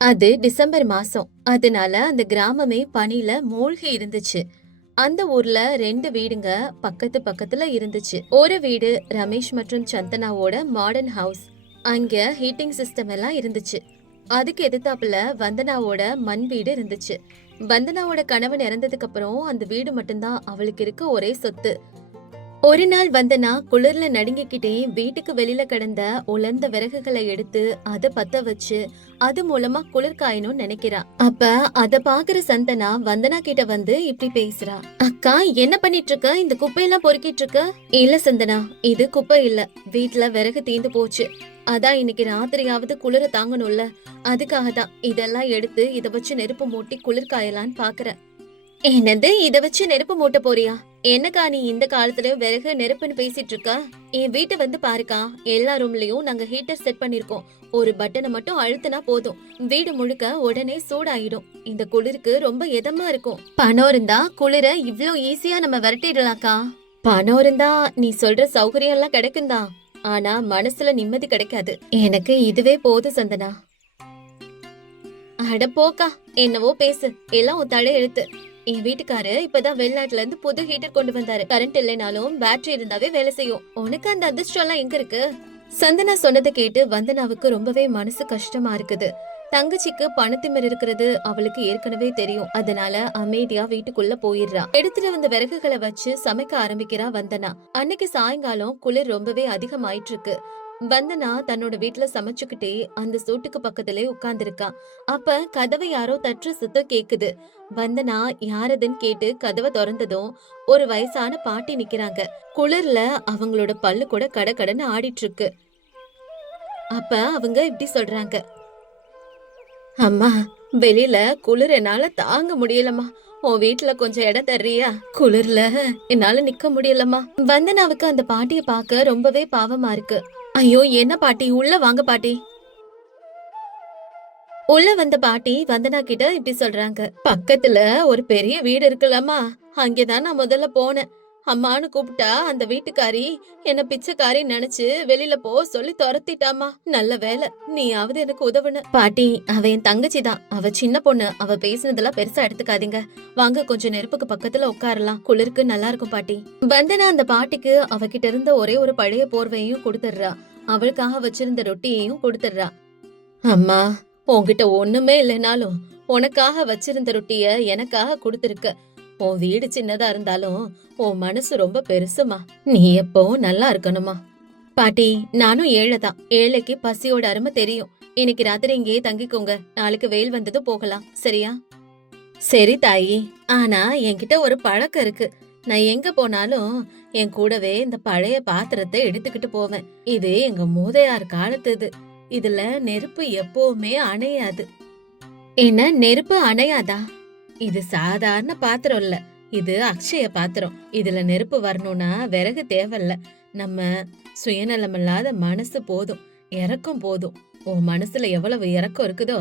அது டிசம்பர் மாசம். அதனால அந்த கிராமமே பனில மூழ்கி இருந்துச்சு. அந்த ஊர்ல 2 வீடுங்க பக்கத்து பக்கத்துல இருந்துச்சு. ஒரு வீடு ரமேஷ் மற்றும் சந்தனாவோட மாடர்ன் ஹவுஸ். அங்க ஹீட்டிங் சிஸ்டம் எல்லாம் இருந்துச்சு. அதுக்கு எதிர்த்தாப்புல வந்தனாவோட மண் வீடு இருந்துச்சு. வந்தனாவோட கணவன் இறந்ததுக்கு அப்புறம் அந்த வீடு மட்டும்தான் அவளுக்கு இருக்க ஒரே சொத்து. ஒரு நாள் வந்தனா குளிர்ல நடுங்கிக்கிட்டே வீட்டுக்கு வெளியில கிடந்த உலர்ந்த விறகுகளை எடுத்து அத பத்த வச்சு அது மூலமா குளிர் காயணும்னு நினைக்கிறா. அப்ப அத பாக்குற சந்தனா வந்தனா கிட்ட வந்து இப்படி பேசுறா. அக்கா, என்ன பண்ணிட்டு இருக்க? இந்த குப்பையெல்லாம் பொறுக்கிட்டு இருக்க? இல்ல சந்தனா, இது குப்பை இல்ல, வீட்டுல விறகு தீந்து போச்சு. அதான் இன்னைக்கு ராத்திரியாவது குளிர தாங்கணும்ல, அதுக்காக தான் இதெல்லாம் எடுத்து இத வச்சு நெருப்பு மூட்டி குளிர் காயலான்னு பாக்குறேன். என்னது, இத வச்சு நெருப்பு மூட்ட போறியா? என்னக்கா நீ இந்த காலத்துலயும் விறகு நெருப்புன்னு பேசிட்டு இருக்க? என் வீட்டை வந்து பாருக்கா, எல்லா ரூம்லயும் நாங்க ஹீட்டர் செட் பண்ணிருக்கோம். ஒரு பட்டனை மட்டும் அழுத்தினா போதும், வீடு முழுக்க உடனே சூடாயிடும். இந்த குளிருக்கு ரொம்ப இதமா இருக்கும். பணம் இருந்தா குளிர இவ்ளோ ஈஸியா நம்ம விரட்டிடலாம்க்கா. பணம் இருந்தா நீ சொல்ற சௌகரியம் எல்லாம் கிடைக்கும்தான், ஆனா மனசுல நிம்மதி கிடைக்காது. எனக்கு இதுவே போதும் சந்தனா. அட போக்கா, என்னவோ பேசு, எல்லாம் உன் தலை எழுத்து. என் வீட்டுக்காரு இப்பதான் வெளிநாட்டுல இருந்து புது ஹீட்டர் கொண்டு வந்தாரு. கரண்ட் இல்லைனாலும் பேட்டரி இருந்தாவே வேலை செய்யும். உனக்கு அந்த அதிர்ஷ்டம் எல்லாம் எங்க இருக்கு? சந்தனா சொன்னதை கேட்டு வந்தனாவுக்கு ரொம்பவே மனசு கஷ்டமா இருக்குது. தங்கச்சிக்கு பணத்திமிர் இருக்கிறது அவளுக்கு ஏற்கனவே தெரியும். அதனால அமைதியா வீட்டுக்குள்ள போயிடுறா. எடுத்துட்டு வந்த விறகுகளை வச்சு சமைக்க ஆரம்பிக்கிறா வந்தனா. அன்னைக்கு சாயங்காலம் குளிர் ரொம்பவே அதிகமாயிட்டு இருக்கு. வந்தனா தன்னோட வீட்டுல சமைச்சுக்கிட்டே அந்த சூட்டுக்கு பக்கத்திலே உட்கார்ந்திருக்கா. அப்ப கதவை யாரோ தட்டுற சத்தம் கேக்குது. வந்தனா யாரதுன்னு கேட்டு கதவை திறந்ததும் ஒரு வயசான பாட்டி நிக்கிறாங்க. குளிர்ல அவங்களோட பல்லு கூட கடகடன்னு ஆடிட்டு இருக்கு. அப்ப அவங்க இப்படி சொல்றாங்க. அம்மா, வெளியில குளிர் என்னால தாங்க முடியலம்மா. உன் வீட்டுல கொஞ்சம் இடம் தர்றியா? குளிர்ல என்னால நிக்க முடியலம்மா. வந்தனாவுக்கு அந்த பாட்டிய பார்க்க ரொம்பவே பாவமா இருக்கு. ஐயோ, என்ன பாட்டி, உள்ள வாங்க பாட்டி. உள்ள வந்த பாட்டி வந்தனா கிட்ட இப்படி சொல்றாங்க. பக்கத்துல ஒரு பெரிய வீடு இருக்குல்லம்மா, அங்கேதான் நான் முதல்ல போனேன். அம்மானு கூப்பிட்டா அந்த வீட்டுக்காரி என்ன பிச்சைக்காரி நினைச்சு வெளியில போ சொல்லி துரத்திட்டாமா. நல்ல வேலை நீயாவது எனக்கு உதவுன. பாட்டி, அவ என் தங்கச்சி தான், அவ சின்ன பொண்ணு, அவ பேசினதெல்லாம் பெருசா எடுத்துக்காதீங்க. வாங்க கொஞ்சம் நெருப்புக்கு பக்கத்துல உட்காரலாம், குளிருக்கு நல்லா இருக்கும் பாட்டி. வந்தனா அந்த பாட்டிக்கு அவகிட்ட இருந்த ஒரே ஒரு பழைய போர்வையையும் கொடுத்துடுறா. அவளுக்காக வச்சிருந்த ரொட்டியையும் கொடுத்துடுறா. அம்மா, உன்கிட்ட ஒண்ணுமே இல்லைனாலும் உனக்காக வச்சிருந்த ரொட்டிய எனக்காக கொடுத்திருக்க. உன் வீடு சின்னதா இருந்தாலும் உன் மனசு ரொம்ப பெருசுமா. நீ எப்பவும் நல்லா இருக்கணுமா. பாட்டி, நானும் ஏழைதான், ஏழைக்கு பசியோட அருமை தெரியும். இன்னைக்கு ராத்திரி இங்கேயே தங்கிக்கோங்க, நாளைக்கு வெயில் வந்ததும் போகலாம், சரியா? சரி தாயி, ஆனா என்கிட்ட ஒரு பழக்கம் இருக்கு. நான் எங்க போனாலும் என் கூடவே இந்த பழைய பாத்திரத்தை எடுத்துக்கிட்டு போவேன். இது எங்க மூதையார் காலத்துது. இதுல நெருப்பு எப்பவுமே அணையாது. என்ன, நெருப்பு அணையாதா? இது சாதாரண பாத்திரம் இல்ல, இது அக்ஷய பாத்திரம். இதுல நெருப்பு வரணும்னா விறகு தேவையில்ல. நம்ம சுயநலமில்லாத மனசு போதும், இரக்கம் போதும். உன் மனசுல எவ்வளவு இரக்கம் இருக்குதோ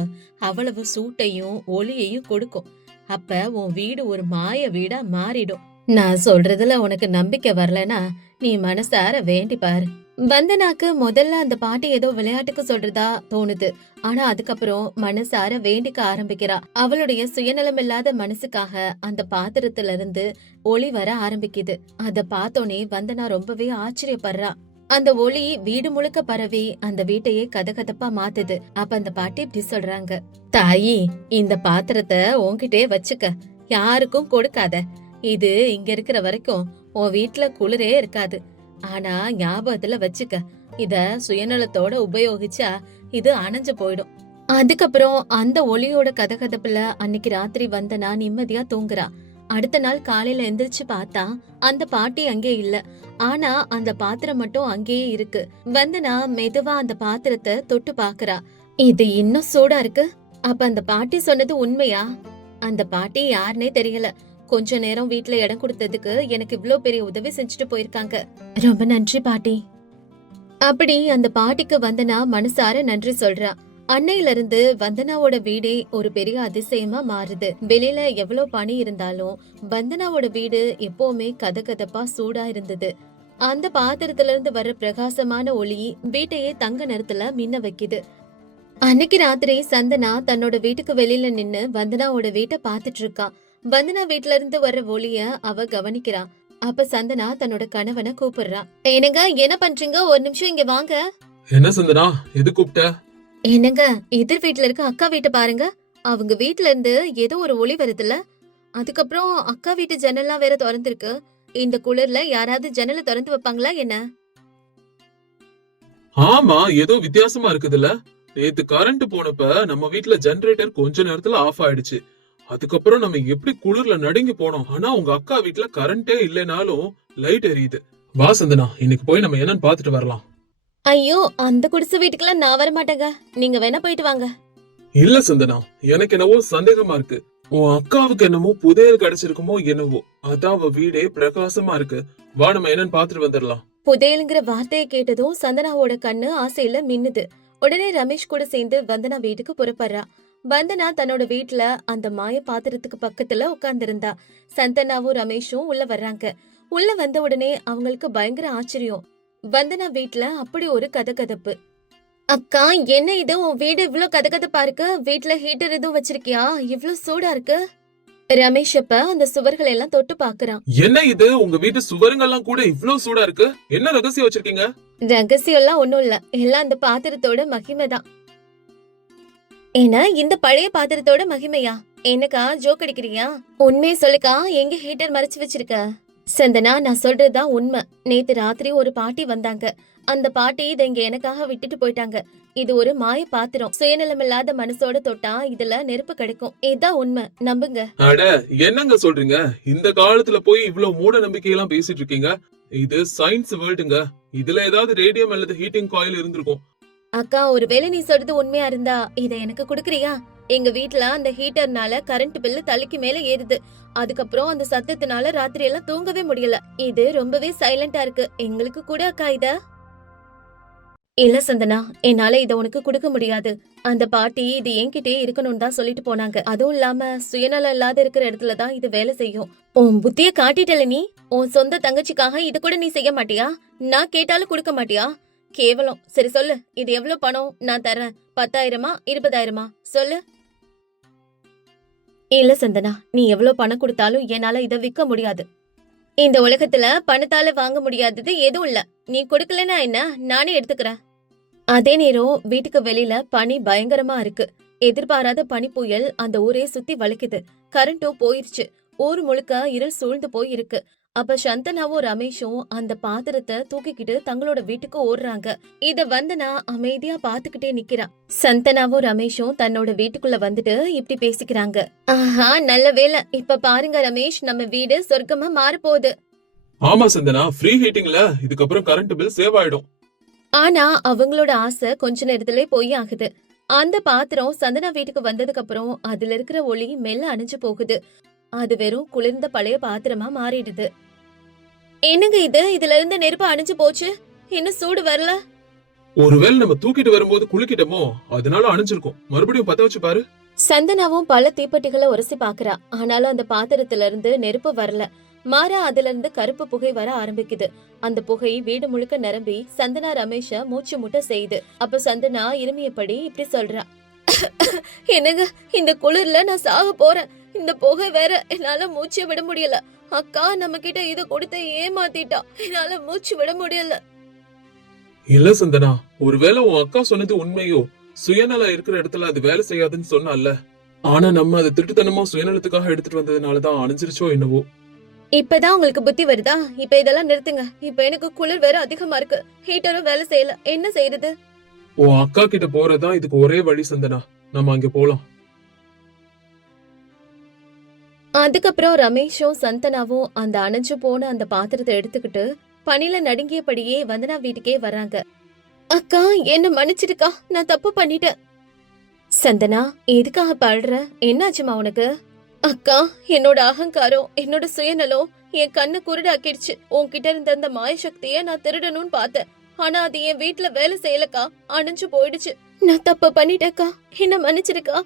அவ்வளவு சூட்டையும் ஒளியையும் கொடுக்கும். அப்ப உன் வீடு ஒரு மாய வீடா மாறிடும். நான் சொல்றதுல உனக்கு நம்பிக்கை வரலனா நீ மனசார வேண்டி பாரு. வந்தனாக்கு முதல்ல அந்த பாட்டி ஏதோ விளையாட்டுக்கு சொல்றதா தோணுது. ஆனா அதுக்கப்புறம் மனசார வேண்டிக்க ஆரம்பிக்கிறா. அவளுடைய சுயநலம் இல்லாத மனசுக்காக அந்த பாத்திரத்துல இருந்து ஒளி வர ஆரம்பிக்குது. அத பார்த்தோனே வந்தனா ரொம்பவே ஆச்சரியப்படுறா. அந்த ஒளி வீடு முழுக்க பரவி அந்த வீட்டையே கதகதப்பா மாத்துது. அப்ப அந்த பாட்டி இப்படி சொல்றாங்க. தாயி, இந்த பாத்திரத்தை உன்கிட்டே வச்சுக்க, யாருக்கும் கொடுக்காத. இது இங்க இருக்கிற வரைக்கும் உன் வீட்டுல குளிரே இருக்காது. ஆனா ஞாபகத்துல வச்சுக்க, இத சுயநலத்தோட உபயோகிச்சா இது அணைஞ்சு போயிடும். அதுக்கப்புறம் அந்த ஒளியோட கதகதப்புல அன்னைக்கு ராத்திரி வந்தனா நிம்மதியா தூங்குறா. அடுத்த நாள் காலையில எந்திரிச்சு பார்த்தா அந்த பாட்டி அங்கே இல்ல. ஆனா அந்த பாத்திரம் மட்டும் அங்கேயே இருக்கு. வந்தனா மெதுவா அந்த பாத்திரத்தை தொட்டு பாக்குறா. இது இன்னும் சூடா இருக்கு. அப்ப அந்த பாட்டி சொன்னது உண்மையா? அந்த பாட்டி யாருன்னே தெரியல. கொஞ்ச நேரம் வீட்டுல இடம் கொடுத்ததுக்கு எனக்கு இவ்ளோ பெரிய உதவி செஞ்சுட்டு போயிருக்காங்க. ரொம்ப நன்றி பாட்டி. அப்படி அந்த பாட்டிக்கு வந்தனா மனசார நன்றி சொல்றா. அன்னையில இருந்து வந்தனாவோட வீடே ஒரு பெரிய அதிசயமா மாறுது. வெளியில எவ்வளவு பனி இருந்தாலும் வந்தனாவோட வீடு எப்பவுமே கதகதப்பா சூடா இருந்தது. அந்த பாத்திரத்துல இருந்து வர்ற பிரகாசமான ஒளி வீட்டையே தங்க நிறத்துல மின்ன வைக்குது. அன்னைக்கு ராத்திரி சந்தனா தன்னோட வீட்டுக்கு வெளியில நின்னு வந்தனாவோட வீட்டை பாத்துட்டு இருக்கா. வந்தனா வீட்ல இருந்து வர்ற ஒளிய அவ கவனிக்கிறா. அப்ப சந்தனா தன்னோட கணவனை கூப்பிடுறா. என்னங்க என்ன பண்றீங்க, ஒரு நிமிஷம் இங்க வாங்க. என்ன சந்தனா, எது கூப்பிட்ட? என்னங்க, எதிர் வீட்ல இருக்க அக்கா வீட்டை பாருங்க. அவங்க வீட்ல இருந்து ஏதோ ஒரு ஒளி வருதுல்ல. அதுக்கப்புறம் அக்கா வீட்டு ஜன்னல்லாம் வேற திறந்திருக்கு. இந்த குளிர்ல யாராவது ஜன்னலை திறந்து வைப்பாங்களா என்ன? ஆமா, ஏதோ வித்தியாசமா இருக்குதுல்ல. நேத்து கரண்ட் போனப்ப நம்ம வீட்ல ஜெனரேட்டர் கொஞ்ச நேரத்துல ஆஃப் ஆயிடுச்சு. அதுக்கப்புறம் நம்ம எப்படி குளிர்ல நடுங்கி போனோம். ஆனா உங்க அக்கா வீட்ல கரண்டே இல்லைனாலும் லைட் எரியுது. வா சந்தனா, இன்னைக்கு போய் நம்ம என்னன்னு பாத்துட்டு வரலாம். ஐயோ, அந்த குடிசை வீட்டுக்கெல்லாம் நான் வர மாட்டேங்க. நீங்க வேணா போயிட்டு வாங்க. இல்ல சந்தனா, எனக்கு என்னவோ சந்தேகமா இருக்கு. உன் அக்காவுக்கு என்னமோ புதையல் கிடைச்சிருக்குமோ என்னவோ. அதான் அவ வீடே பிரகாசமா இருக்கு. வா நம்ம என்னன்னு பாத்துட்டு வந்துடலாம். புதையலுங்கிற வார்த்தையை கேட்டதும் சந்தனாவோட கண்ணு ஆசையில மின்னுது. உடனே ரமேஷ் கூட சேர்ந்து வந்தனா வீட்டுக்கு புறப்படுறா. வந்தனா தன்னோட வீட்ல அந்த மாய பாத்திரத்துக்கு பக்கத்துல உட்கார்ந்திருந்தா. சந்தனாவும் ரமேஷும் உள்ள வர்றாங்க. உள்ள வந்த உடனே அவங்களுக்கு பயங்கர ஆச்சரியம். வந்தனா வீட்ல அப்படி ஒரு கதகதப்பு. அக்கா, என்ன இது, உன் வீடு இவ்ளோ கதகதப்பா இருக்கு? வீட்ல ஹீட்டர் எதுவும் வச்சிருக்கியா? இவ்ளோ சூடா இருக்கு. ரமேஷ் அப்ப அந்த சுவர்களை எல்லாம் தொட்டு பாக்குறான். என்ன இது, உங்க வீட்டு சுவருங்கெல்லாம் கூட இவ்ளோ சூடா இருக்கு? என்ன ரகசியம் வச்சிருக்கீங்க? ரகசியம் எல்லாம் ஒண்ணும் இல்ல, எல்லாம் அந்த பாத்திரத்தோட மகிமைதான். ஏன்னா இந்த பழைய பாத்திரத்தோட மகிமையா? என்னக்கா ஜோக் அடிக்கிறியா? உண்மையை சொல்லுக்கா, எங்க ஹீட்டர் மறைச்சு வச்சிருக்க? சந்தனா, நான் சொல்றதுதான் உண்மை. நேத்து ராத்திரி ஒரு பாட்டி வந்தாங்க. அந்த பாட்டி இதை இங்க எனக்காக விட்டுட்டு போயிட்டாங்க. இது ஒரு மாய பாத்திரம். சுயநலமில்லாத மனசோட தொட்டா இதுல நெருப்பு கிடைக்கும். இதான் உண்மை, நம்புங்க. அட, என்னங்க சொல்றீங்க? இந்த காலத்துல போய் இவ்ளோ மூட நம்பிக்கையெல்லாம் பேசிட்டு இருக்கீங்க. இது சயின்ஸ் வேர்ல்டுங்க. இதுல ஏதாவது ரேடியம் அல்லது ஹீட்டிங் காயில் இருந்திருக்கும். அக்கா, ஒருவேளை நீ சொல்றது உண்மையா இருந்தா இத எனக்கு குடுக்கறியா? எங்க வீட்ல அந்த ஹீட்டர்னால கரண்ட் பில்லு தலைக்கு மேல ஏறுது. அதுக்கப்புறம் அந்த சத்தத்தினால ராத்திரி எல்லாம் தூங்கவே முடியல. இது ரொம்பவே சைலண்டா இருக்கு. எங்களுக்கு கூட அக்கா இத. இல்ல சந்தனா, என்னால இத உனக்கு கொடுக்க முடியாது. அந்த பாட்டி இது என்கிட்டயே இருக்கணும்னு தான் சொல்லிட்டு போனாங்க. அதுவும் இல்லாம சுயநலம் இல்லாத இருக்கிற இடத்துல தான் இது வேலை செய்யும். உன் புத்திய காட்டிட்டல நீ. உன் சொந்த தங்கச்சிக்காக இது கூட நீ செய்ய மாட்டியா? நான் கேட்டாலும் கொடுக்க மாட்டியா? கேவலம். சரி சொல்லு, இது எவ்வளவு பணம் நான் தரேன்? 10,000 20,000? சொல்லு. இல்ல சந்தனா, நீ எவ்வளவு பணம் கொடுத்தாலும் என்னால இத விற்க முடியாது. இந்த உலகத்துல பணத்தால வாங்க முடியாதது எதுவும் இல்ல. நீ கொடுக்கலன்னா என்ன, நானே எடுத்துக்கிறேன். அதே நேரம் வீட்டுக்கு வெளியில பனி பயங்கரமா இருக்கு. எதிர்பாராத பனி புயல் அந்த ஊரே சுத்தி வளைக்குது. கரண்டும் போயிருச்சு. ஊர் முழுக்க இருள் சூழ்ந்து போய் இருக்கு. அப்ப சந்தனாவும் ரமேஷும் அந்த பாத்திரத்தை தூக்கிக்கிட்டு தங்களோட வீட்டுக்கு ஓடுறாங்க. இத வந்தனா அமைதியா பாத்துக்கிட்டே நிக்கிறா. சந்தனாவும் ரமேஷும் தன்னோட வீட்டுக்குள்ள வந்துட்டு இப்படி பேசிக்கிறாங்க. ஆஹா, நல்ல வேலை. இப்ப பாருங்க ரமேஷ், நம்ம வீடு சொர்க்கமா மாறப்போகுது. ஆமா சந்தனா, ஃப்ரீ ஹீட்டிங்ல இதுக்கப்புறம் கரண்ட் பில் சேவ் ஆயிடும். ஆனா அவங்களோட ஆசை கொஞ்ச நேரத்திலே போய் ஆகுது. அந்த பாத்திரம் சந்தனா வீட்டுக்கு வந்ததுக்கு அப்புறம் அதுல இருக்கிற ஒளி மெல்ல அணைஞ்சு போகுது. அது வெறும் குளிர்ந்த பழைய பாத்திரமா மாறிடுது. என்னங்க இது, இதுல இருந்து நெருப்பு அணைஞ்சு போச்சு, இன்னும் சூடு வரல. ஒருவேளை நம்ம தூக்கிட்டு வரும்போது குளிக்கிட்டோமோ, அதனால அணைஞ்சிருக்கும். மறுபடியும் பத்த வச்சு பாரு. சந்தனாவும் பல தீப்பெட்டிகளை உரசி பாக்குறா. ஆனாலும் அந்த பாத்திரத்துல இருந்து நெருப்பு வரல. மாறா அதுல இருந்து கருப்பு புகை வர ஆரம்பிக்குது. அந்த புகை வீடு முழுக்க நிரம்பி சந்தனா ரமேஷ மூச்சு முட்ட செய்யுது. அப்ப சந்தனா இருமியபடி இப்படி சொல்றா. என்னங்க, இந்த குளிர்ல நான் சாக போறேன். இந்த புகை வேற, என்னால மூச்சு விட முடியல. அக்கா நம்ம கிட்ட இத கொடுத்து ஏமாத்திட்டா. என்னால மூச்சு விட முடியல. இல்ல சந்தனா, ஒருவேளை உன் அக்கா சொன்னது உண்மையோ? சுயநலம் இருக்கிற இடத்துல அது வேலை செய்யாதுன்னு சொன்னால. ஆனா நம்ம அதை திருட்டுத்தனமா சுயநலத்துக்காக எடுத்துட்டு வந்ததுனாலதான் அணைஞ்சிருச்சோ என்னவோ. இப்பதான் உங்களுக்கு புத்தி வருதா? இப்ப இதெல்லாம் நிறுத்துங்க. இப்ப எனக்கு குளிர் வேற அதிகமா இருக்கு. ஹீட்டரும் வேலை செய்யல. என்ன செய்யறது? உன் அக்கா கிட்ட போறதுதான் இதுக்கு ஒரே வழி சந்தனா. நம்ம அங்க போலாம். அதுக்கப்புறம் ரமேஷும் சந்தனாவும் அந்த அணைஞ்சு போன அந்த பாத்திரத்தை எடுத்துக்கிட்டு பனில நடுங்கியபடியே வந்தனா வீட்டுக்கே வராங்க. அக்கா, என்ன மன்னிச்சிடுக்கா, நான் தப்பு பண்ணிட்டேன். சந்தனா, எதுக்காக பாடுற? என்னாச்சுமா உனக்கு? அக்கா, என்னோட அகங்காரம், என்னோட சுயநலம் என் கண்ணு குருடாக்கிடுச்சு. உன்கிட்ட இருந்த அந்த மாய சக்திய நான் திருடணும்னு பார்த்தேன். ஆனா அது என் வீட்டுல வேலை செய்யலக்கா, அணைஞ்சு போயிடுச்சு. நான் தப்பு பண்ணிட்டேக்கா, என்ன மன்னிச்சிருக்கா.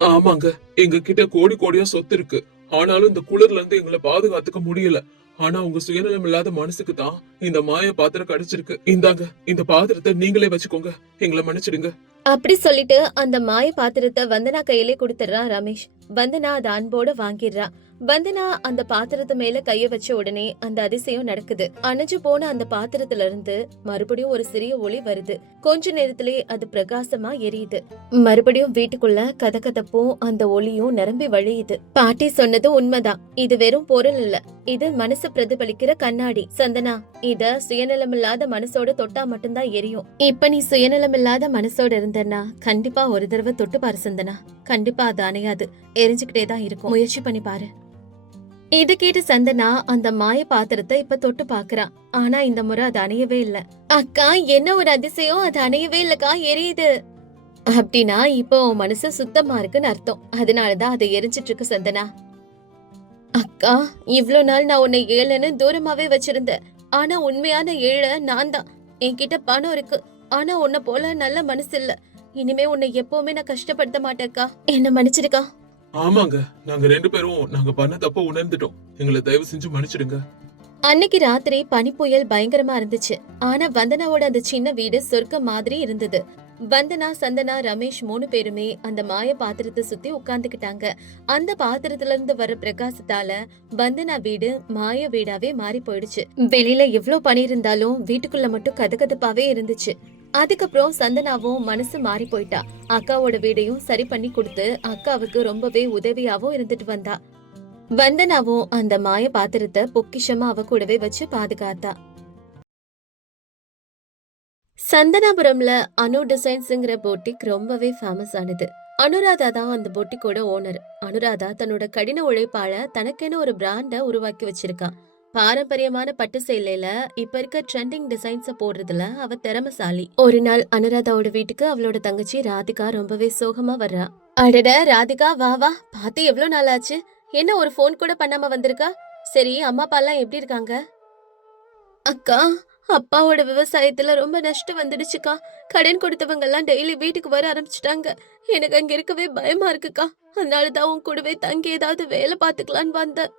ஆமாங்க, எங்க கிட்ட கோடி கோடியா சொத்து இருக்கு. ஆனாலும் இந்த குளிர்ல இருந்து எங்களை பாதுகாத்துக்க முடியல. ஆனா உங்க சுயநலம் இல்லாத மனசுக்கு தான் இந்த மாய பாத்திரம் கிடைச்சிருக்கு. இந்தாங்க, இந்த பாத்திரத்தை நீங்களே வச்சுக்கோங்க. எங்களை மன்னிச்சிடுங்க. அப்படி சொல்லிட்டு அந்த மாய பாத்திரத்தை வந்தனா கையிலே கொடுத்துடுறான் ரமேஷ். வந்தனா அதை அன்போட வாங்கிடுறா. வந்தனா அந்த பாத்திரத்து மேல கைய வச்ச உடனே அந்த அதிசயம் நடக்குது. அணைஞ்சு போன அந்த பாத்திரத்துல இருந்து மறுபடியும் ஒரு சிறிய ஒளி வருது. கொஞ்ச நேரத்திலே அது பிரகாசமா எரியுது. மறுபடியும் வீட்டுக்குள்ள கதகதப்பும் அந்த ஒளியும் நிரம்பி வழியுது. பாட்டி சொன்னது உண்மைதான். இது வெறும் பொருள் இல்ல, இது மனசு பிரதிபலிக்கிற கண்ணாடி. சந்தனா, இத சுயநலமில்லாத மனசோட தொட்டா மட்டும்தான் எரியும். இப்ப நீ சுயநலமில்லாத மனசோட இருந்தனா கண்டிப்பா ஒரு தடவை தொட்டு பாரு சந்தனா. கண்டிப்பா அது அணையாது, எரிஞ்சுக்கிட்டே தான் இருக்கும். முயற்சி பண்ணி பாரு. இது கேட்டு சந்தனா அந்த மாய பாத்திரத்தை இப்ப தொட்டு பாக்குறா. ஆனா இந்த முறை அது அணையவே இல்ல. அக்கா, என்ன ஒரு அதிசயம், அது அணையவே இல்லக்கா, எரியுது. அப்படின்னா இப்போ உன் மனசு சுத்தமா இருக்குன்னு அர்த்தம். அதனாலதான் அது எரிஞ்சிட்டு இருக்கு சந்தனா. அக்கா, இவ்ளோ நாள் நான் உன்னை ஏழைன்னு தூரமாவே வச்சிருந்தேன். ஆனா உண்மையான ஏழை நான் தான். என்கிட்ட பணம் இருக்கு, ஆனா உன்னை போல நல்ல மனசு இல்ல. இனிமே உன்னை எப்பவுமே நான் கஷ்டப்படுத்த மாட்டேக்கா. என்ன மன்னிச்சிருக்கா. ஆமாங்க, நாங்க 2 பேரும் நாங்க பண்ண தப்ப உணர்ந்துட்டோம். எங்களை தயவு செஞ்சு மன்னிச்சிடுங்க. அன்னைக்கு ராத்திரி பனி புயல் பயங்கரமா இருந்துச்சு. ஆனா வந்தனாவோட அந்த சின்ன வீடு சொர்க்கம் மாதிரி இருந்தது. வந்தனா, சந்தனா, ரமேஷ் 3 பேருமே அந்த மாய பாத்திரத்தை சுத்தி உட்கார்ந்துகிட்டாங்க. அந்த பாத்திரத்துல இருந்து வர பிரகாசத்தால வந்தனா வீடு மாய வீடாவே மாறி போயிடுச்சு. வெளியில எவ்ளோ பனி இருந்தாலும் வீட்டுக்குள்ள மட்டும் கதகதப்பாவே இருந்துச்சு. அதுக்கப்புறம் சந்தனாவும் மனசு மாறி போயிட்டா. அக்காவோட வீடையும் சரி பண்ணி கொடுத்து அக்காவுக்கு ரொம்பவே உதவியாவும் இருந்துட்டு வந்தா. வந்தனாவும் அந்த மாய பாத்திரத்தை பொக்கிஷமா அவ கூடவே வச்சு பாதுகாத்தா. சந்தனாபுரம்ல அனு டிசைன்ஸ்ங்கிற பொட்டிக் ரொம்பவே ஃபேமஸ் ஆனது. அனுராதா தான் அந்த பொட்டிக்கோட ஓனர். அனுராதா தன்னோட கடின உழைப்பால தனக்கென ஒரு பிராண்ட உருவாக்கி வச்சிருக்கா. பாரம்பரியமான பட்டு சேலையில இப்ப இருக்க ட்ரெண்டிங் டிசைன்ஸ போடுறதுல அவ திறமசாலி. ஒரு நாள் அனுராதாவோட வீட்டுக்கு அவளோட தங்கச்சி ராதிகா ரொம்பவே சோகமா வர்றா. அடட ராதிகா, வா வா, பாத்து எவ்வளவு நாள் ஆச்சு. என்ன ஒரு போன் கூட பண்ணாம வந்திருக்கா? சரி, அம்மா அப்பா எல்லாம் எப்படி இருக்காங்க? அக்கா, அப்பாவோட விவசாயத்துல ரொம்ப நஷ்டம் வந்துடுச்சுக்கா. கடன் கொடுத்தவங்க எல்லாம் டெய்லி வீட்டுக்கு வர ஆரம்பிச்சுட்டாங்க. எனக்கு அங்க இருக்கவே பயமா இருக்குக்கா. அதனாலதான் உன் கூடவே தங்கி ஏதாவது வேலை பாத்துக்கலான்னு வந்தேன்.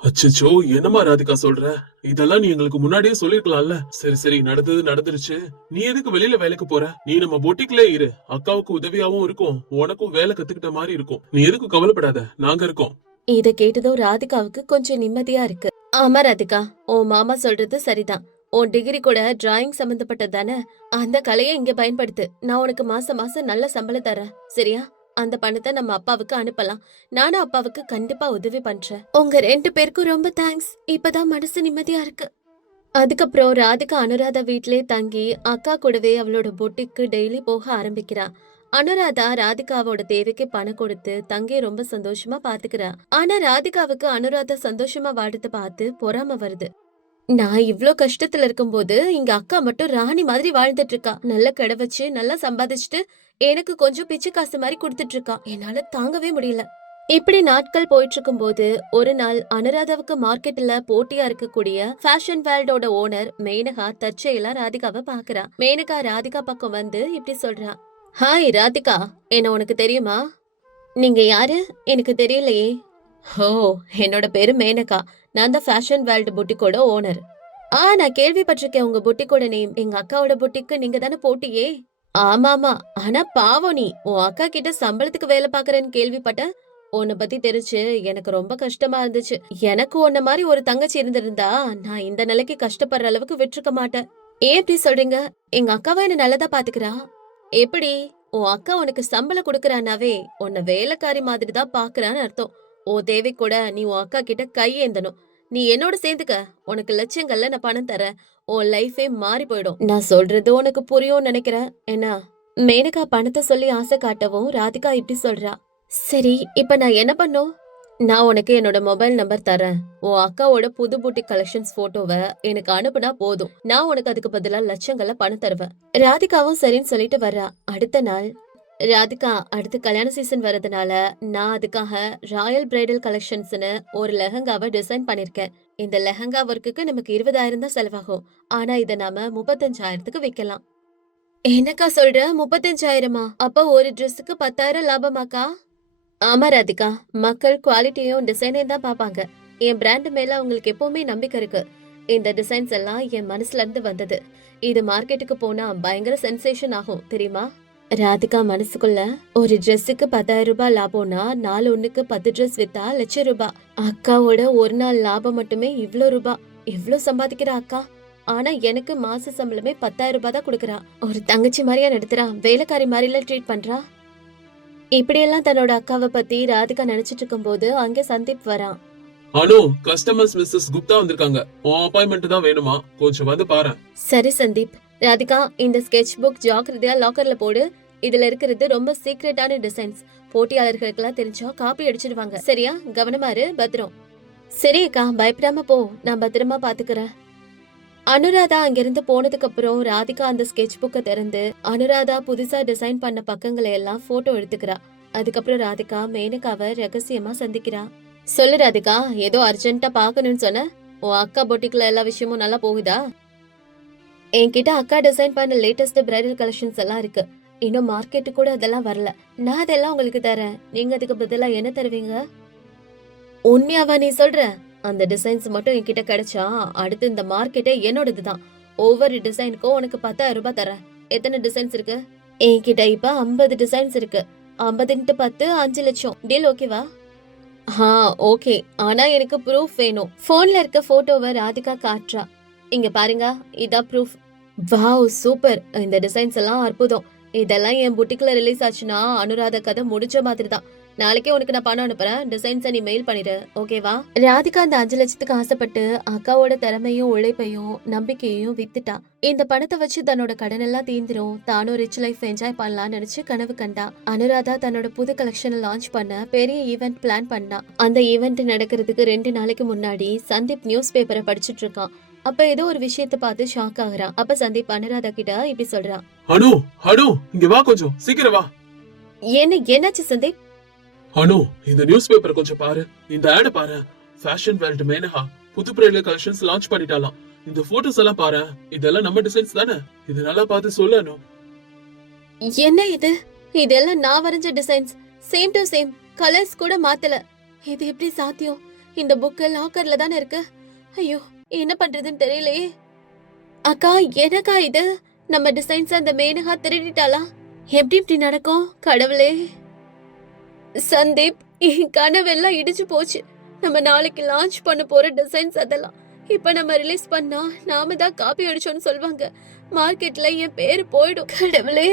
அச்சச்சோ, என்னம்மா ராதிகா சொல்ற? இதெல்லாம் நீ எங்களுக்கு முன்னாடியே சொல்லிருக்கலாம்ல. சரி சரி, நடந்தது நடந்துருச்சு. நீ எதுக்கு வெளியில வேலைக்கு போற? நீ நம்ம பொட்டிக்ல இரு. அக்காவுக்கு உதவியாவும் இருக்கும், உனக்கும் வேலை கத்துக்கிட்ட மாதிரி இருக்கும். நீ எதுக்கு கவலைப்படாத, நாங்க இருக்கோம். இத கேட்டதும் ராதிகாவுக்கு கொஞ்சம் நிம்மதியா இருக்கு. ஆமா ராதிகா, உன் மாமா சொல்றது சரிதான். உன் டிகிரி கூட டிராயிங் சம்பந்தப்பட்டதானே. அந்த கலையை இங்க பயன்படுத்து. நான் உனக்கு மாசம் மாசம் நல்ல சம்பளம் தரேன், சரியா? அந்த பணத்தை நம்ம அப்பாவுக்கு அனுப்பலாம். நானும் அப்பாவுக்கு கண்டிப்பா உதவி பண்றேன். உங்க 2 பேருக்கும் ரொம்ப தேங்க்ஸ். இப்பதான் மனசு நிம்மதியா இருக்கு. அதுக்கப்புறம் ராதிகா அனுராதா வீட்லயே தங்கி அக்கா கூடவே அவளோட பொட்டிக்கு டெய்லி போக ஆரம்பிக்கிறா. அனுராதா ராதிகாவோட தேவைக்கு பணம் கொடுத்து தங்கி ரொம்ப சந்தோஷமா பாத்துக்கிறா. ஆனா ராதிகாவுக்கு அனுராதா சந்தோஷமா வாடுறத பார்த்து பொறாம வருது. நான் இவ்ளோ கஷ்டத்துல இருக்கும்போது இங்க அக்கா மட்டும் ராணி மாதிரி வாழ்ந்துட்டு இருக்கா. நல்ல கடை வச்சு நல்லா சம்பாதிச்சுட்டு எனக்கு கொஞ்சம் பிச்சை காசு மாதிரி கொடுத்துட்டு இருக்கா. என்னால தாங்கவே முடியல. இப்படி நாட்கள் போயிட்டு இருக்கும்போது ஒரு நாள் அனுராதாவுக்கு மார்க்கெட்ல போட்டியா இருக்கக்கூடிய ஃபேஷன் வேர்ல்டோட ஓனர் மேனகா தற்செயலா ராதிகாவை பாக்குறா. மேனகா ராதிகா பக்கம் வந்து இப்படி சொல்றா. ஹாய் ராதிகா, என்ன உனக்கு தெரியுமா? நீங்க யாரு? எனக்கு தெரியலையே. ஓ, என்னோட பேரு மேனகா. நான் தான் ஃபேஷன் வேர்ல்டு புட்டிக்கோட ஓனர். நான் கேள்விப்பட்டிருக்கேன் உங்க புட்டிக்கோட நேம். எங்க அக்காவோட புட்டிக்கு நீங்க தானே போட்டியே? ஆமாமா. ஆனா பாவம், நீ உன் அக்கா கிட்ட சம்பளத்துக்கு வேலை பாக்குறேன்னு கேள்விப்பட்டேன். உன்னை பத்தி தெரிஞ்சு எனக்கு ரொம்ப கஷ்டமா இருந்துச்சு. எனக்கு உன்ன மாதிரி ஒரு தங்கச்சி இருந்திருந்தா நான் இந்த நிலைக்கு கஷ்டப்படுற அளவுக்கு விட்டுருக்க மாட்டேன். ஏன் இப்படி சொல்றீங்க? எங்க அக்காவா என்ன நல்லதா பாத்துக்கிறா. எப்படி? உன் அக்கா உனக்கு சம்பளம் கொடுக்கறானாவே உன்னை வேலைக்காரி மாதிரி தான் பாக்குறான்னு அர்த்தம். உன் தேவை கூட நீ உன் அக்கா கிட்ட கையேந்தணும். நீ என்னோட சேர்ந்துக்க, உனக்கு லட்சங்கள்ல நான் பணம் தரேன். உன் லைஃபே மாறி போயிடும். நான் சொல்றது உனக்கு புரியும் நினைக்கிறேன். என்ன? மேனகா பணத்தை சொல்லி ஆசை காட்டவும் ராதிகா இப்படி சொல்றா. சரி, இப்ப நான் என்ன பண்ணும்? நான் உனக்கு என்னோட மொபைல் நம்பர் தரேன். உன் அக்காவோட புது பூட்டிக் கலெக்ஷன்ஸ் போட்டோவை எனக்கு அனுப்புனா போதும். நான் உனக்கு அதுக்கு பதிலா லட்சங்கள்ல பணம் தருவேன். ராதிகாவும் சரின்னு சொல்லிட்டு வர்றா. அடுத்த நாள் ராதிகா, அடுத்து கல்யாண சீசன் வரதுனால நான் அதுக்காக ராயல் பிரைடல் கலெக்ஷன்ஸ்னு ஒரு லெஹங்காவை டிசைன் பண்ணிருக்கேன். இந்த லெஹங்கா ஒர்க்குக்கு நமக்கு 20,000 தான் செலவாகும். ஆனா இத நாம 35,000க்கு விக்கலாம். என்னக்கா சொல்ற? 35,000மா? அப்ப ஒரு ட்ரெஸ்ஸுக்கு 10,000 லாபமாக்கா? ஆமா ராதிகா, மக்கள் குவாலிட்டியும் டிசைனையும் தான் பாப்பாங்க. என் பிராண்ட் மேல அவங்களுக்கு எப்பவுமே நம்பிக்கை இருக்கு. இந்த டிசைன்ஸ் எல்லாம் என் மனசுல இருந்து வந்தது. இது மார்க்கெட்டுக்கு போனா பயங்கர சென்சேஷன் ஆகும் தெரியுமா? ராதிகா மனசுக்குள்ள ஒரு ட்ரெஸ்ஸுக்கு 10,000 ரூபாய் லாபம்னா 4 ஒண்ணுக்கு 10 ட்ரெஸ் வித்தா ₹1,00,000. அக்காவோட ஒரு நாள் லாபம் மட்டுமே இவ்ளோ ரூபாய். இவ்ளோ சம்பாதிக்கிற அக்கா, ஆனா எனக்கு மாச சம்பளமே 10,000 ரூபாய் தான் கொடுக்கறா. ஒரு தங்கச்சி மாதிரியா நடத்துறா, வேலைக்காரி மாதிரில ட்ரீட் பண்றா. இப்படியெல்லாம் தன்னோட அக்காவை பத்தி ராதிகா நினைச்சிட்டு இருக்கும்போது அங்க சந்தீப் வரான். அனு, கஸ்டமர்ஸ் மிஸ்ஸஸ் குப்தா வந்திருக்காங்க. உன் அப்பாயின்மெண்ட் தான் வேணுமா? கொஞ்சம் வந்து பாரு. சரி சந்தீப். ராதிகா, இந்த ஸ்கெட்ச் புக் ஜாக்கிரதையா லாக்கர்ல போடு. இதுல இருக்கிறது ரொம்ப சீக்ரெட்டான டிசைன்ஸ். போட்டியாளர்களுக்கெல்லாம் தெரிஞ்சா காப்பி அடிச்சிடுவாங்க. சரியா? கவனமா இரு, பத்திரம். சரி அக்கா, பயப்படாம போ, நான் பத்திரமா பாத்துக்கிறேன். அனுராதா அங்கிருந்து போனதுக்கு அப்புறம் ராதிகா அந்த ஸ்கெட்ச் புக்கை திறந்து அனுராதா புதுசா டிசைன் பண்ண பக்கங்களை எல்லாம் போட்டோ எடுத்துக்கிறா. அதுக்கப்புறம் ராதிகா மேனகாவை ரகசியமா சந்திக்கிறா. சொல்லு ராதிகா, ஏதோ அர்ஜென்ட்டா பாக்கணும்னு சொன்ன. உன் அக்கா பொட்டிக்குள்ள எல்லா விஷயமும் நல்லா போகுதா? என்கிட்ட அக்கா டிசைன் பண்ண லேட்டஸ்ட் பிரைடல் கலெக்ஷன்ஸ் எல்லாம் இருக்கு. இன்னும் மார்க்கெட்டு கூட அதெல்லாம் வரல. நான் அதெல்லாம் உங்களுக்கு தரேன். நீங்க அதுக்கு பதிலா என்ன தருவீங்க? உண்மையாவா நீ சொல்ற? அந்த டிசைன்ஸ் மட்டும் என்கிட்ட கிடைச்சா அடுத்து இந்த மார்க்கெட்டே என்னோடதுதான். ஒவ்வொரு டிசைனுக்கும் உனக்கு 10,000 ரூபாய் தரேன். எத்தனை டிசைன்ஸ் இருக்கு? என்கிட்ட இப்ப 50 டிசைன்ஸ் இருக்கு. 50 × 10 5 லட்சம். டீல் ஓகேவா? ஓகே. ஆனா எனக்கு ப்ரூஃப் வேணும். போன்ல இருக்க போட்டோவை ராதிகா காட்டுறா. இங்க பாருங்க, இதான் ப்ரூஃப். Wow, super. இந்த டிசைன்ஸ் எல்லாம் அற்புதம். இதெல்லாம் என் புட்டிக்ல ரிலீஸ் ஆச்சுன்னா அனுராதா கதை முடிச்ச மாதிரி தான். நாளைக்கே உனக்கு நான் பணம் அனுப்புறேன். டிசைன்ஸை நீ மெயில் பண்ணிடு, ஓகேவா? ராதிகா அந்த 5 லட்சத்துக்கு ஆசைப்பட்டு அக்காவோட திறமையும் உழைப்பையும் நம்பிக்கையும் வித்துட்டா. இந்த பணத்தை வச்சு தன்னோட கடன் எல்லாம் தீந்துரும், தானும் ரிச் லைஃப் என்ஜாய் பண்ணலாம்னு நினைச்சு கனவு கண்டா. அனுராதா தன்னோட புது கலெக்ஷனை லான்ச் பண்ண பெரிய ஈவென்ட் பிளான் பண்ணா. அந்த ஈவென்ட் நடக்கிறதுக்கு 2 நாளைக்கு முன்னாடி சந்தீப் நியூஸ் பேப்பரை படிச்சிட்டு இருக்கான். அப்ப ஏதோ ஒரு விஷயத்தை பார்த்து ஷாக் ஆகுறான். அப்ப சந்தீப் அனுராதா கிட்ட இப்படி சொல்றான். அனு, அனு, இங்க வா, கொஞ்சம் சீக்கிரம் வா. என்னாச்சு சந்தீப்? அனு, இந்த நியூஸ் பேப்பர் கொஞ்சம் பாரு. இந்த ஆட் பாரு. ஃபேஷன் வேர்ல்ட் மேனகா புது பிரைடல் கலெக்ஷன்ஸ் லான்ச் பண்ணிட்டாலாம். இந்த போட்டோஸ் எல்லாம் பாரு. இதெல்லாம் நம்ம டிசைன்ஸ் தானே? இது நல்லா பார்த்து சொல்லு அனு. என்ன இது? இதெல்லாம் நான் வரைஞ்ச designs. Same to same. Colours கூட மாத்தல. இது எப்படி சாத்தியம்? இந்த புக் லாக்கர்ல தானே இருக்கு. ஐயோ, என்ன பண்றதுன்னு தெரியலையே. அக்கா, எனக்கா இது? நம்ம டிசைன்ஸ் அந்த மேனகா திருடிட்டாளா? எப்படி இப்படி நடக்கும்? கடவுளே. சந்தீப், என் கனவெல்லாம் இடிச்சு போச்சு. நம்ம நாளைக்கு லான்ச் பண்ண போற டிசைன்ஸ் அதெல்லாம் இப்ப நம்ம ரிலீஸ் பண்ணா நாம தான் காப்பி அடிச்சோம்னு சொல்வாங்க. மார்க்கெட்ல என் பேரு போயிடும். கடவுளே.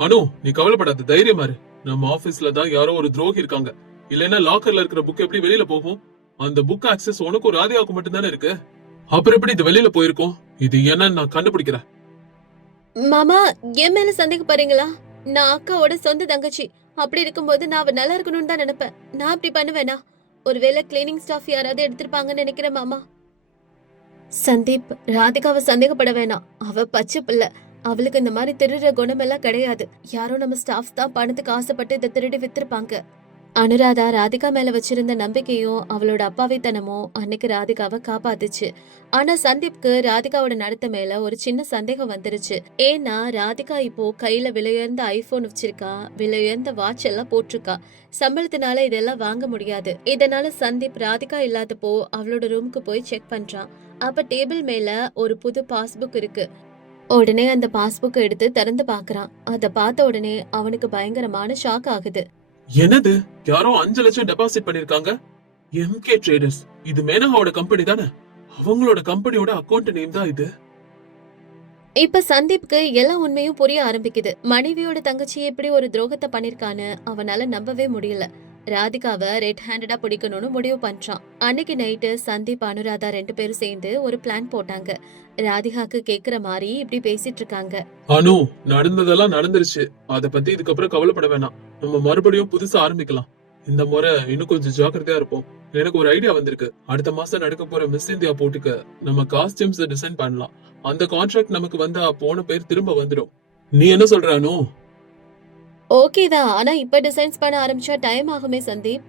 அனு, நீ கவலைப்படாத, தைரியமா இரு. நம்ம ஆபீஸ்ல தான் யாரோ ஒரு துரோகி இருக்காங்க. இல்லைன்னா லாக்கர்ல இருக்கிற புக் எப்படி வெளியில போகும்? அந்த புக் ஆக்சஸ் உனக்கும் ராதிகாவுக்கு மட்டும் தானே இருக்கு. அப்புறம் எப்படி இது வெளியில போயிருக்கும்? இது என்னன்னு நான் கண்டுபிடிக்கிறேன். மாமா, என் மேல சந்தேகப்படுறீங்களா? நான் அக்காவோட சொந்த தங்கச்சி. அப்படி இருக்கும்போது நான் அவ நல்லா இருக்கணும்னு தான் நினைப்பேன். நான் அப்படி பண்ணுவேனா? ஒருவேளை கிளீனிங் ஸ்டாஃப் யாராவது எடுத்திருப்பாங்கன்னு நினைக்கிறேன் மாமா. சந்தீப், ராதிகாவை சந்தேகப்பட வேணாம். அவ பச்சை பிள்ளை. அவளுக்கு இந்த மாதிரி திருடுற குணம் எல்லாம் கிடையாது. யாரோ நம்ம ஸ்டாஃப் தான் பணத்துக்கு ஆசைப்பட்டு இதை திருடி வித்திருப்பாங்க. அனுராதா ராதிகா மேல வச்சிருந்த நம்பிக்கையும் அவளோட அப்பாவித்தனமும் அன்னைக்கு ராதிகாவை காப்பாத்துச்சு. ஆனா சந்தீப்க்கு ராதிகாவோட நடத்த மேல ஒரு சின்ன சந்தேகம் வந்துருச்சு. ஏன்னா ராதிகா இப்போ கையில விலையுயர்ந்த ஐபோன் வச்சிருக்கா, விலையுயர்ந்த வாட்ச் எல்லாம் போட்டிருக்கா. சம்பளத்தினால இதெல்லாம் வாங்க முடியாது. இதனால சந்தீப் ராதிகா இல்லாதப்போ அவளோட ரூமுக்கு போய் செக் பண்றான். அப்ப டேபிள் மேல ஒரு புது பாஸ்புக் இருக்கு. உடனே அந்த பாஸ்புக் எடுத்து திறந்து பாக்குறான். அத பார்த்த உடனே அவனுக்கு பயங்கரமான ஷாக் ஆகுது. என்னது? யாரோ 5 லட்சம் டெபாசிட் பண்ணிருக்காங்க. MK traders. இது மேனகாவோட கம்பெனி தானே? அவங்களோட கம்பெனியோட அக்கவுண்ட் நேம் தான் இது. இப்ப சந்தீப்க்கு எல்லா உண்மையும் புரிய ஆரம்பிக்குது. மனைவியோட தங்கச்சி எப்படி ஒரு துரோகத்தை பண்ணிருக்கான்னு அவனால நம்பவே முடியல. ராதிகாவை ரெட் ஹேண்டடா பிடிக்கணும்னு முடிவு பண்றான். அன்னைக்கு நைட்டு சந்தீப் அனுராதா 2 பேரும் சேர்ந்து ஒரு பிளான் போட்டாங்க. ராதிகாக்கு கேக்குற மாதிரி இப்படி பேசிட்டு இருக்காங்க. அனு, நடந்ததெல்லாம் நடந்துருச்சு. அத பத்தி இதுக்கப்புறம் கவலைப்பட வேணாம். நம்ம மறுபடியும் புதுசா ஆரம்பிக்கலாம். இந்த முறை இன்னும் கொஞ்சம் ஜாக்கிரதையா இருப்போம். எனக்கு ஒரு ஐடியா வந்திருக்கு. அடுத்த மாசம் நடக்க போற மிஸ் இந்தியா போட்டிக்கு நம்ம காஸ்டியூம்ஸ் டிசைன் பண்ணலாம். அந்த கான்ட்ராக்ட் நமக்கு வந்தா போன பேர் திரும்ப வந்துடும். நீ என்ன சொல்ற அனு? ஓகேதான், ஆனா இப்ப டிசைன்ஸ் பண்ண ஆரம்பிச்சா டைம் ஆகுமே சந்தீப்.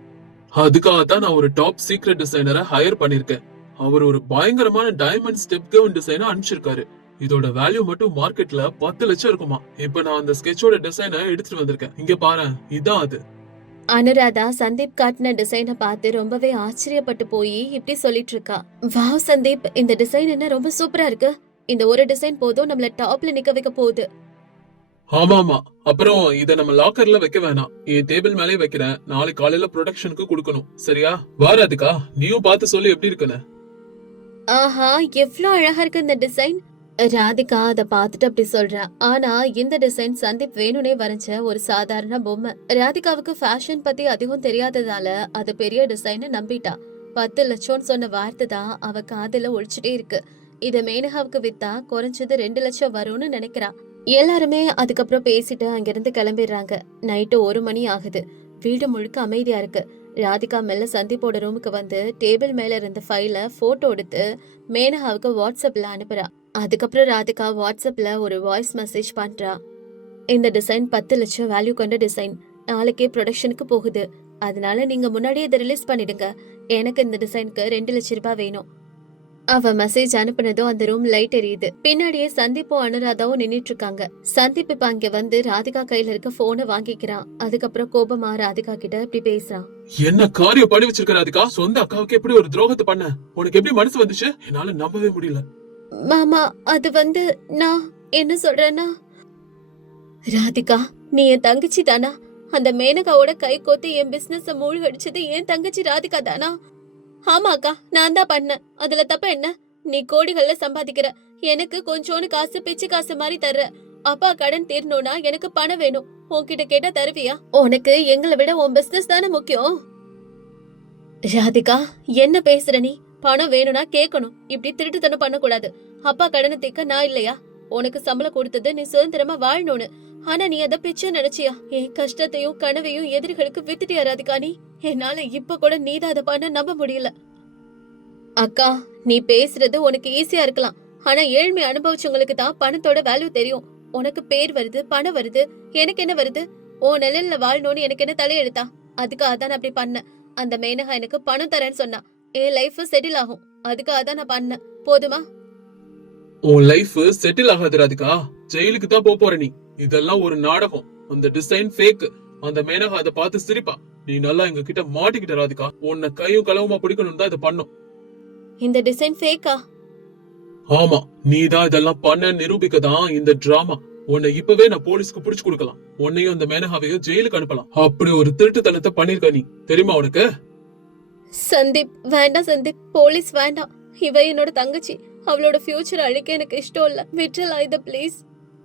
அதுக்காகத்தான் நான் ஒரு டாப் சீக்ரெட் டிசைனரை ஹையர் பண்ணிருக்கேன். அவர் ஒரு பயங்கரமான டைமண்ட் ஸ்டெப் கவுன் டிசைனை அனுப்பிச்சிருக்காரு. இதோட வேல்யூ மட்டும் மார்க்கெட்ல 10 லட்சம் இருக்குமா. இப்ப நான் அந்த ஸ்கெட்சோட டிசைனை எடுத்துட்டு வந்திருக்கேன். இங்க பாரு, இதான் அது. அனுராதா சந்தீப் காட்டின டிசைனை பார்த்து ரொம்பவே ஆச்சரியப்பட்டு போய் இப்படி சொல்லிட்டு இருக்கா. வாவ் சந்தீப், இந்த டிசைன் என்ன ரொம்ப சூப்பரா இருக்கு. இந்த ஒரு டிசைன் போதும் நம்மள டாப்ல நிக்க வைக்க போகுது. ஆமா ஆமா. அப்புறம் இத நம்ம லாக்கர்ல வைக்க வேணாம், என் டேபிள் மேலே வைக்கிறேன். நாளைக்கு காலையில ப்ரொடக்ஷனுக்கு கொடுக்கணும். சரியா? வா ராதிகா, நீயும் பார்த்து சொல்லு எப்படி இருக்குன்னு. ஆஹா, எவ்ளோ அழகா இருக்கு இந்த டிசைன். ராதிகா அத பாத்துட்டு அப்படி சொல்றா. ஆனா இந்த டிசைன் சந்தீப் வேணும்னே வரைஞ்ச ஒரு சாதாரண பொம்மை. ராதிகாவுக்கு ஃபேஷன் பத்தி அதிகம் தெரியாததால அது பெரிய டிசைன் நம்பிட்டா. 10 லட்சம்னு சொன்ன வார்த்தை தான் அவ காதுல ஒழிச்சுட்டே இருக்கு. இத மேனகாவுக்கு வித்தா குறைஞ்சது 2 லட்சம் வரும்னு நினைக்கிறா. எல்லாருமே அதுக்கப்புறம் பேசிட்டு அங்கிருந்து கிளம்பிடுறாங்க. நைட்டு 1 மணி ஆகுது. வீடு முழுக்க அமைதியா இருக்கு. ராதிகா மெல்ல சந்தீப்போட ரூமுக்கு வந்து டேபிள் மேல இருந்த ஃபைல போட்டோ எடுத்து மேனகாவுக்கு வாட்ஸ்அப்ல அனுப்புறா. அதுக்கப்புறம் ராதிகா வாட்ஸ்அப்ல ஒரு வாய்ஸ் மெசேஜ் பண்றா. இந்த டிசைன் 10 லட்சம் வேல்யூ கொண்ட டிசைன். நாளைக்கே ப்ரொடக்ஷனுக்கு போகுது. அதனால நீங்க முன்னாடியே இதை ரிலீஸ் பண்ணிடுங்க. எனக்கு இந்த டிசைனுக்கு 2 லட்சம் ரூபாய் வேணும். அவ மெசேஜ் அனுப்புனதும் அந்த ரூம் லைட் எரியுது. பின்னாடியே சந்தீப்பும் அனுராதாவும் நின்னுட்டு இருக்காங்க. சந்தீப் இப்ப அங்க வந்து ராதிகா கையில இருக்க போனை வாங்கிக்கிறான். அதுக்கப்புறம் கோபமா ராதிகா கிட்ட இப்படி பேசுறான். என்ன காரியம் பண்ணி வச்சிருக்க ராதிகா? சொந்த அக்காவுக்கு எப்படி ஒரு துரோகத்தை பண்ண? உனக்கு எப்படி மனசு வந்துச்சு? என்னால நம்பவே முடியல. மாமா, அது வந்து நான் என்ன சொல்றேன்னா, ராதிகா நீ என் தங்கச்சி தானா? அந்த மேனகாவோட கை கோத்து என் பிசினஸ் மூழ்கடிச்சது என் தங்கச்சி ராதிகா தானா? ஆமா அக்கா, நான் தான் பண்ணேன். அதுல தப்ப என்ன? நீ கோடிகள்ல சம்பாதிக்கிற, எனக்கு கொஞ்சோன்னு காசு பிச்சை காசு மாதிரி தர்ற. அப்பா கடன் தீரணும்னா எனக்கு பணம் வேணும். உன்கிட்ட கேட்டா தருவியா? உனக்கு எங்களை விட உன் பிசினஸ் தானே முக்கியம். ராதிகா, என்ன பேசுற நீ? பணம் வேணும்னா கேட்கணும். இப்படி திருட்டுத்தனம் பண்ணக்கூடாது. அப்பா கடனை தீர்க்க நான் இல்லையா? உனக்கு சம்பளம் கொடுத்தது நீ சுதந்திரமா வாழணும்னு. ஆனா நீ அத பிச்சை நினைச்சியா? என் கஷ்டத்தையும் கனவையும் எதிரிகளுக்கு வித்துட்டியா ராதிகா நீ? என்னால இப்ப கூட நீதான் அதை பண்ண நம்ப முடியல. அக்கா, நீ பேசுறது உனக்கு ஈஸியா இருக்கலாம். ஆனா ஏழ்மை அனுபவிச்சவங்களுக்கு தான் பணத்தோட வேல்யூ தெரியும். உனக்கு பேர் வருது, பணம் வருது, எனக்கு என்ன வருது? உன் நிழல்ல வாழணும்னு எனக்கு என்ன தலையெழுத்தா? அதுக்காக தான் அப்படி பண்ண. அந்த மேனகா எனக்கு பணம் தரேன்னு சொன்னா. என் லைஃப் செட்டில் ஆகும். அதுக்காக தான் நான் பண்ணேன். போதுமா? உன் லைஃப் செட்டில் ஆகாது ராதிகா. ஜெயிலுக்கு தான் போற நீ. இதெல்லாம் ஒரு நாடகம். அந்த டிசைன் ஃபேக். அந்த மேனகா அதை பார்த்து சிரிப்பா. நீ நல்லா எங்க கிட்ட மாட்டிக்கிட்ட ராதிகா. உன்னை கையும் களவுமா பிடிக்கணும் தான் இதை பண்ணும். இந்த டிசைன் ஃபேக்கா? ஆமா, நீதான் இதெல்லாம் பண்ண நிரூபிக்க தான் இந்த டிராமா. உன்னை இப்பவே நான் போலீஸ்க்கு புடிச்சு கொடுக்கலாம். உன்னையும் அந்த மேனகாவையும் ஜெயிலுக்கு அனுப்பலாம். அப்படி ஒரு திருட்டுத்தனத்தை பண்ணிருக்க நீ. தெரியுமா உனக்கு? சந்தீப், வேண்டாம் சந்தீப், போலீஸ் வேண்டாம். இவ என்னோட தங்கச்சி. அவளோட ஃபியூச்சர் அழிக்க எனக்கு இஷ்டம் இல்ல. விட்டுலாம் இத ப்ளீஸ்.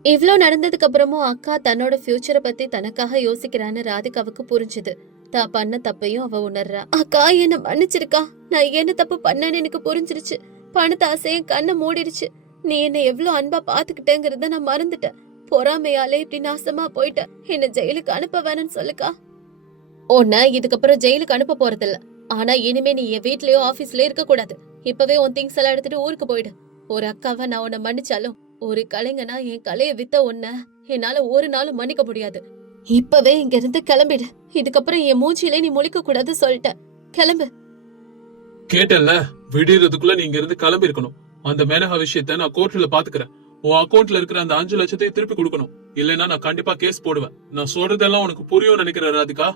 இவ்ளோ நடந்ததுக்கு அப்புறமும் அக்கா தன்னோட ஃபியூச்சரை பத்தி தனக்காக யோசிக்கிறான்னு ராதிகாவுக்கு புரிஞ்சுது. தான் பண்ண தப்பையும் அவ உணர்றா. அக்கா என்ன மன்னிச்சிருக்கா. நான் என்ன தப்பு பண்ணேன்னு எனக்கு புரிஞ்சிருச்சு. பணத்தை ஆசையும் கண்ணை மூடிருச்சு. நீ என்ன எவ்ளோ அன்பா பாத்துக்கிட்டேங்கிறத நான் மறந்துட்டேன். பொறாமையாலே இப்படி நாசமா போயிட்டேன். என்ன ஜெயிலுக்கு அனுப்ப வேணும்னு சொல்லுக்கா. உன்ன இதுக்கப்புறம் ஜெயிலுக்கு அனுப்ப போறதில்ல. ஆனா இனிமே நீ என் வீட்லயோ ஆபீஸ்லயோ இருக்க கூடாது. இப்பவே உன் திங்ஸ் எல்லாம் எடுத்துட்டு ஊருக்கு போயிடு. ஒரு அக்காவா நான் உன்னை மன்னிச்சாலும் ஒரு கலைஞனா என் கலைய வித்த உன்ன என்னால ஒரு நாளும் மன்னிக்க முடியாது. இப்பவே இங்க இருந்து கிளம்பிடு. இதுக்கப்புறம் என் மூஞ்சியிலே நீ முழிக்க கூடாது சொல்லிட்டேன். கிளம்பு. கேட்டல்ல, விடியறதுக்குள்ள நீங்க இருந்து கிளம்பி இருக்கணும். அந்த மேனகா விஷயத்த நான் கோர்ட்ல பாத்துக்கிறேன். உன் அக்கௌண்ட்ல இருக்கிற அந்த 5 லட்சத்தை திருப்பி கொடுக்கணும். இல்லைன்னா நான் கண்டிப்பா கேஸ் போடுவேன். நான் சொல்றதெல்லாம் உனக்கு புரியும் நினைக்கிறேன் ராதிகா.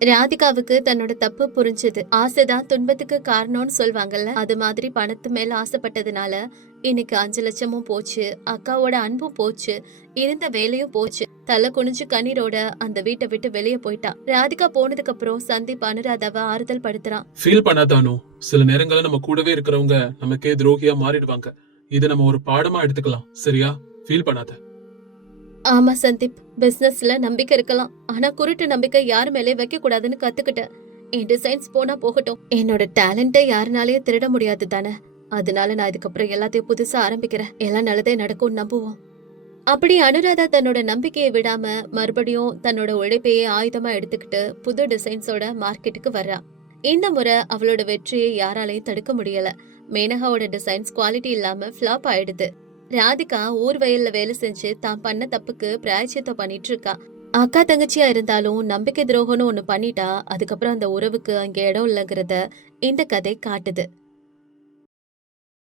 ராதிகாவுக்கு தன்னோட தப்பு புரிஞ்சது. ஆசைதான் துன்பத்துக்கு காரணம்னு சொல்வாங்கல்ல, அது மாதிரி பணத்து மேல ஆசைப்பட்டதுனால இன்னைக்கு 5 லட்சமும் போச்சு. அக்காவோட அன்பும் போச்சு. இருந்த வேலையும் போச்சு. தலை குனிஞ்சு கண்ணீரோட அந்த வீட்டை விட்டு வெளியே போயிட்டா. ராதிகா போனதுக்கு அப்புறம் சந்தீப் அனுராதாவை ஆறுதல் படுத்துறான். ஃபீல் பண்ணாதானோ, சில நேரங்கள்ல நம்ம கூடவே இருக்கிறவங்க நமக்கே துரோகியா மாறிடுவாங்க. இத நம்ம ஒரு பாடமா எடுத்துக்கலாம். சரியா? ஃபீல் பண்ணாத. ஆமா சந்தீப், பிசினஸ்ல நம்பிக்கை இருக்கலாம். ஆனா குருட்டு நம்பிக்கை யாரு மேலே வைக்க கூடாதுன்னு கத்துக்கிட்டேன். என் டிசைன்ஸ் போனா போகட்டும். என்னோட டேலண்ட்டை யாருனாலயும் திருட முடியாது தானே. அதனால நான் இதுக்கப்புறம் எல்லாத்தையும் புதுசா ஆரம்பிக்கிறேன். எல்லாம் நல்லதே நடக்கும் நம்புவோம். அப்படி அனுராதா தன்னோட நம்பிக்கையை விடாம மறுபடியும் தன்னோட உழைப்பையே ஆயுதமா எடுத்துக்கிட்டு புது டிசைன்ஸோட மார்க்கெட்டுக்கு வர்றா. இந்த முறை அவளோட வெற்றியை யாராலையும் தடுக்க முடியல. மேனகாவோட டிசைன்ஸ் குவாலிட்டி இல்லாம ஃபிளாப் ஆயிடுது. ராதிகா ஊர் வயல்ல வேலை செஞ்சு தான் பண்ண தப்புக்கு பிராயச்சித்தம் பண்ணிட்டு இருக்கா. அக்கா தங்கச்சியா இருந்தாலும் நம்பிக்கை துரோகம்னு ஒண்ணு பண்ணிட்டா அதுக்கப்புறம் அந்த உறவுக்கு அங்க இடம் இல்லைங்கிறத இந்த கதை காட்டுது.